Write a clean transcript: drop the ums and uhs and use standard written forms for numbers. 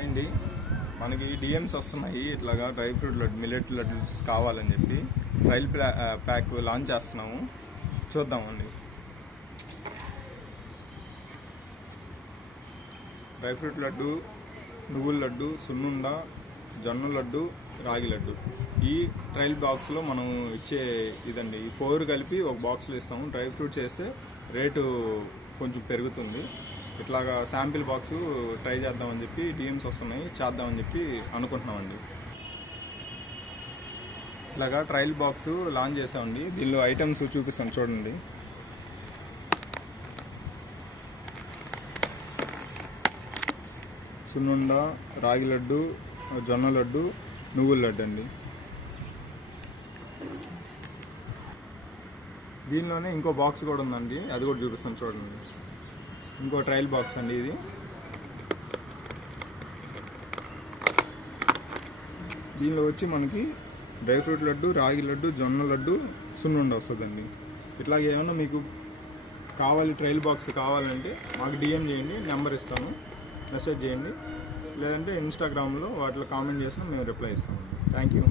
అండి మనకి డిఎమ్స్ వస్తున్నాయి. ఇట్లాగా dry fruit laddu, millet laddoos కావాలని చెప్పి ట్రయల్ ప్యాక్ లాంచ్ చేస్తున్నాము. చూద్దామండి. డ్రై ఫ్రూట్ లడ్డు, నువ్వుల లడ్డు, సున్నుండ, జొన్న లడ్డు, రాగి లడ్డు. ఈ ట్రయల్ బాక్స్లో మనం ఇచ్చే ఇదండి. ఈ 4 కలిపి ఒక బాక్స్లో ఇస్తాము. డ్రై ఫ్రూట్స్ వేస్తే రేటు కొంచెం పెరుగుతుంది. ఇట్లాగా శాంపిల్ బాక్స్ ట్రై చేద్దామని చెప్పి డిఎమ్స్ వస్తున్నాయి, చేద్దామని చెప్పి అనుకుంటున్నామండి. ఇలాగా ట్రయల్ బాక్స్ లాంచ్ చేసామండి. దీనిలో ఐటమ్స్ చూపిస్తాను చూడండి. సున్నుండ, రాగి లడ్డు, జొన్న లడ్డు, నువ్వుల లడ్డు అండి. దీనిలోనే ఇంకో బాక్స్ కూడా ఉందండి, అది కూడా చూపిస్తాను చూడండి. ఇంకో ట్రయల్ బాక్స్ అండి ఇది. దీనిలో వచ్చి మనకి డ్రై ఫ్రూట్ లడ్డు, రాగి లడ్డు, జొన్న లడ్డు, సున్నుండ వస్తుందండి. ఇట్లాగే ఏమైనా మీకు ట్రయల్ బాక్స్ కావాలంటే మాకు డిఎం చేయండి, నెంబర్ ఇస్తాను, మెసేజ్ చేయండి. లేదంటే ఇన్స్టాగ్రామ్లో వాటిలో కామెంట్ చేసినా మేము రిప్లై ఇస్తామండి. Thank you.